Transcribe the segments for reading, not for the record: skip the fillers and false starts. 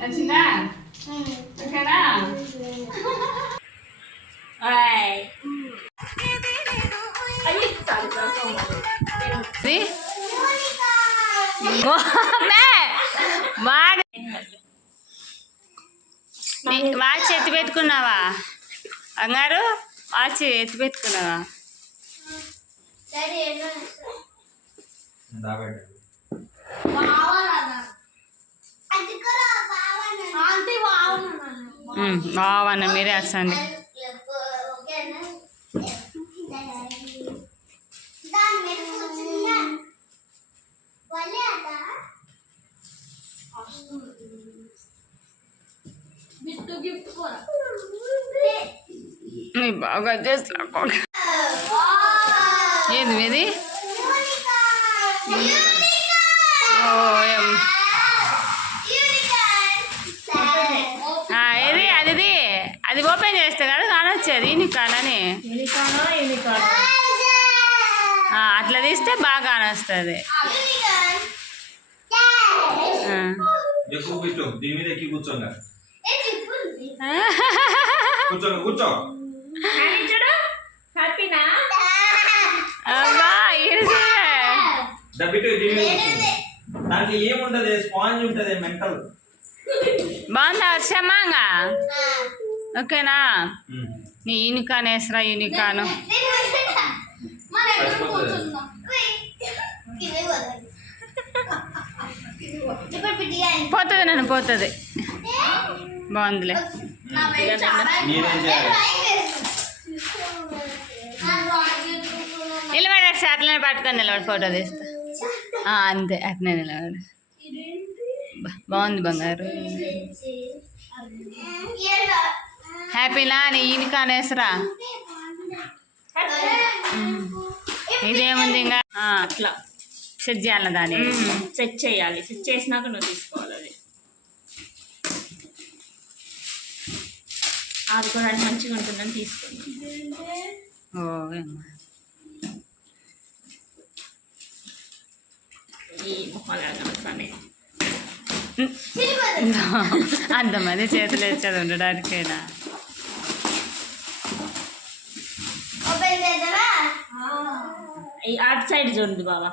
వచ్చిందా ఓకేనా వాచ్ ఎత్తి పెట్టుకున్నావా అంగారు వాచ్ ఎత్తి పెట్టుకున్నావా బావన్న మీరే వస్తుంది బాగా చేస్తా ఏది మీది ఏది అది అది ఓపెన్ చేస్తే కదా కానొచ్చేది యూనికాన్ అని అట్లా తీస్తే బాగా కానొస్తుంది బాగుందా వర్షమాంగా ఓకేనా నీ యూనికాన్ వేసరా యూనికాను పోతుంది నన్ను పోతుంది బాగుందిలే నిలబడి అట్లనే పట్టుకొని నిలబడి ఫోటో తీస్తా అంతే అట్లనే నిలబడి బాగుంది బంగారు హ్యాపీనా నీ యూనికాన్ వేసరా ఇదేముంది ఇంకా అట్లా సెట్ చేయాలి దాన్ని సెట్ చేయాలి సెట్ చేసినాక నువ్వు తీసుకోవాలి అది ఆడుకోవడానికి మంచిగా ఉంటుందని తీసుకోండి ఈ మొహాలు అంతమంది చేతులు వచ్చేది ఉండడానికైనా ఈ అటు సైడ్ చూడండి బాబా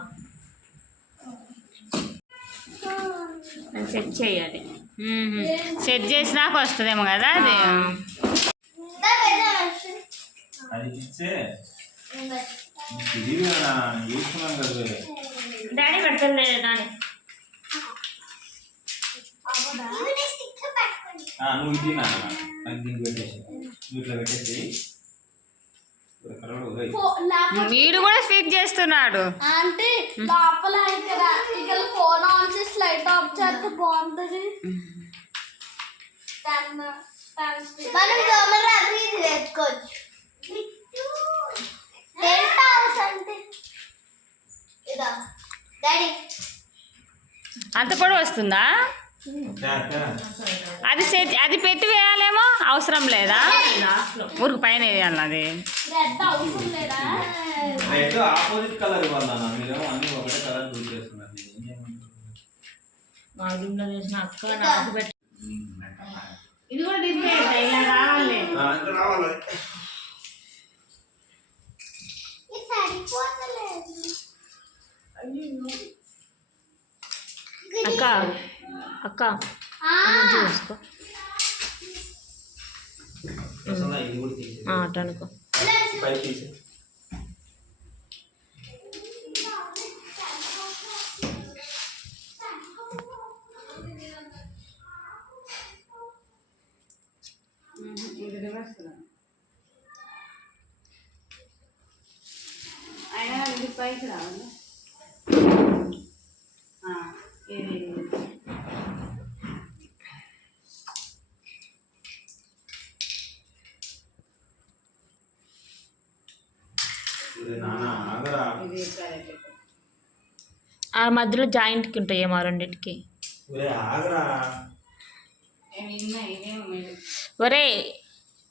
సెట్ చేయాలి సెట్ చేసినాక వస్తుందేమో కదా అది డాడీ పెడతలే దాని నువ్వు ఇది దీనికి పెట్టేసి ఇట్లా పెట్టేసి వీడు కూడా స్పీక్ చేస్తున్నాడు అంటే లోపల ఇక్కడ ఫోన్ ఆన్ చేసి లైట్ ఆఫ్ చేస్తే బాగుంటుంది మనం కెమెరా అది వేసుకోవచ్చు అంత కూడా వస్తుందా అది అది పెట్టి వేయాలేమో అవసరం లేదా ఊరికి పైన వేయాలి అది ఆపోజిట్ కలర్ అన్ని ఒకటే కలర్ చూస్ చేస్తున్నారు మా రూమ్ లో చేసిన అక్క నాకు పెట్టి ఇది కూడా డిస్ప్లే ఇలా రావాలి అక్క అక్క చూసుకో అట్లా అనుకో అయినా ఇది పైకి రావాలి ఆ మధ్యలో జాయింట్కి ఉంటాయి ఏమో రెండింటికి ఒరే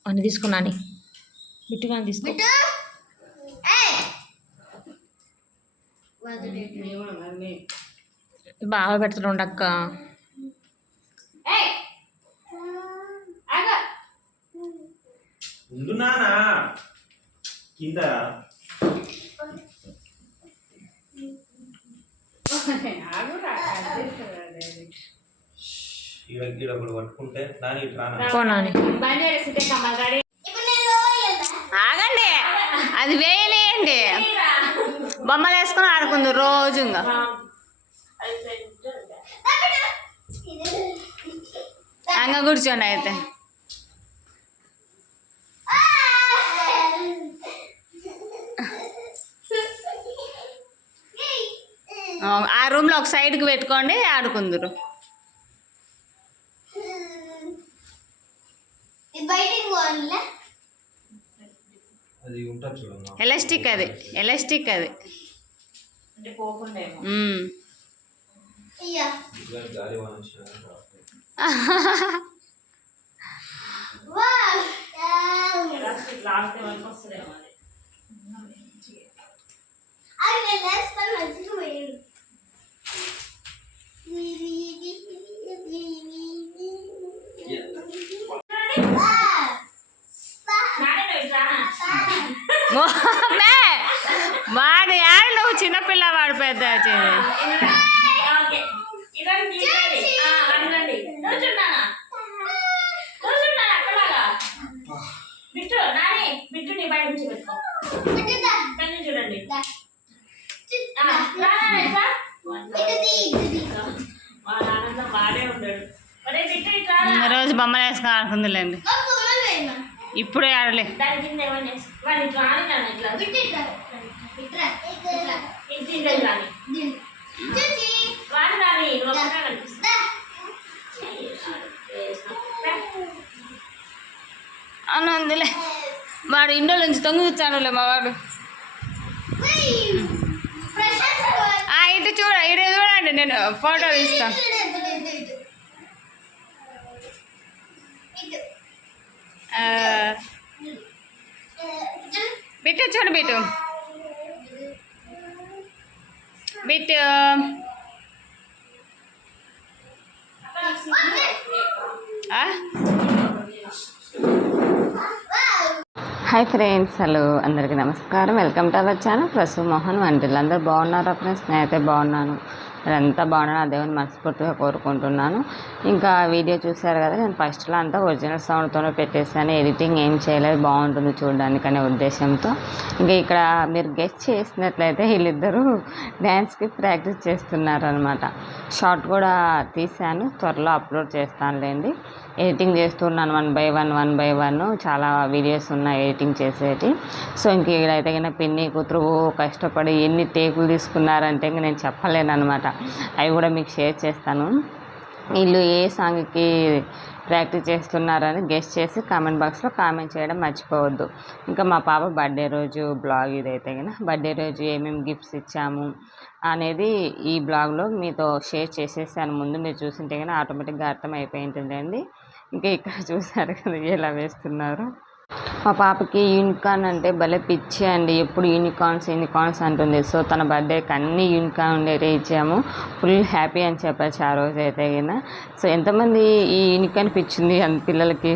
అని తీసుకున్నాను బిట్టుగా తీసుకో బాగా పెడుతుండక్క నానా కింద ఈడ ఒకటి పట్టుకుంటే నాని రానా పోనాని బండి వేసుకుంటే కమ్మగాడి ఆగండి, అది వేయలేయండి. బొమ్మలు వేసుకొని ఆడుకుంది రోజు. ఇంకా అంగ కూర్చోండి అయితే. ఆ రూమ్లో ఒక సైడ్కి పెట్టుకోండి, ఆడుకుందరు. అది ఉంటుంది చూడమ్మా, ఎలాస్టిక్ అది, ఎలాస్టిక్ అది. అంటే పోకుండేమో. గాలి వాన వచ్చినా లాస్ట్ వరకు వస్తుందేమో అది. వాడు యాడు నువ్వు చిన్నపిల్లవాడు పెద్ద చూడండి బాగానే ఉంటాడు. రోజు బొమ్మలు వేసుకొని ఆడుకుందిలేండి. ఇప్పుడే ఆడలే. దాని కింద ఏమన్నా వాళ్ళు ఇట్లా ఆడినాను ఇట్లా వాడు రాని అవును అందులే. వాడు ఇండో నుంచి తొంగిచ్చానులే మా వాడు. ఇటు చూడండి, నేను ఫోటో తీస్తాను. బిట్టు చూడు, Bittu Bittu. Hi friends, hello అందరికీ నమస్కారం. Welcome to our channel Prasu Mohan వంటిల్. అందరూ బాగున్నారా ఫ్రెండ్స్? నేనైతే బాగున్నాను. అంతా బాగున్నాను, ఆ దేవుని మనస్ఫూర్తిగా కోరుకుంటున్నాను. ఇంకా వీడియో చూశారు కదా, నేను ఫస్ట్లో అంతా ఒరిజినల్ సౌండ్తోనే పెట్టేసాను. ఎడిటింగ్ ఏం చేయలేదు, బాగుంటుంది చూడడానికి అనే ఉద్దేశంతో. ఇంకా ఇక్కడ మీరు గెస్ట్ చేసినట్లయితే వీళ్ళిద్దరూ డ్యాన్స్కి ప్రాక్టీస్ చేస్తున్నారు అనమాట. షార్ట్ కూడా తీశాను, త్వరలో అప్లోడ్ చేస్తానులేండి. ఎడిటింగ్ చేస్తున్నాను వన్ బై వన్. చాలా వీడియోస్ ఉన్నాయి ఎడిటింగ్ చేసేటి. సో ఇంక ఇక్కడైతే కన్నా పిన్ని కూతురు కష్టపడి ఎన్ని టేకులు తీసుకున్నారంటే ఇంక నేను చెప్పలేను అనమాట. అవి కూడా మీకు షేర్ చేస్తాను. వీళ్ళు ఏ సాంగ్కి ప్రాక్టీస్ చేస్తున్నారని గెస్ట్ చేసి కామెంట్ బాక్స్లో కామెంట్ చేయడం మర్చిపోవద్దు. ఇంకా మా పాప బర్త్డే రోజు బ్లాగ్ ఇదైతే కన్నా, బర్త్డే రోజు ఏమేమి గిఫ్ట్స్ ఇచ్చాము అనేది ఈ బ్లాగ్లో మీతో షేర్ చేసేసాను. ముందు మీరు చూసింటే కానీ ఆటోమేటిక్గా అర్థం అయిపోయి ఉంటుందండి. ఇంకా ఇక్కడ చూసారు కదా ఎలా వేస్తున్నారు. మా పాపకి యూనికార్న్ అంటే భలే పిచ్చి అండి. ఎప్పుడు యూనికార్న్స్ అంటుంది. సో తన బర్త్డేకి అన్ని యూనికార్న్ ఉండేవి ఇచ్చాము. ఫుల్ హ్యాపీ అని చెప్పచ్చు ఆ రోజు అయితే కదా. సో ఎంతమంది ఈ యూనికార్న్ పిచ్చింది అంత పిల్లలకి.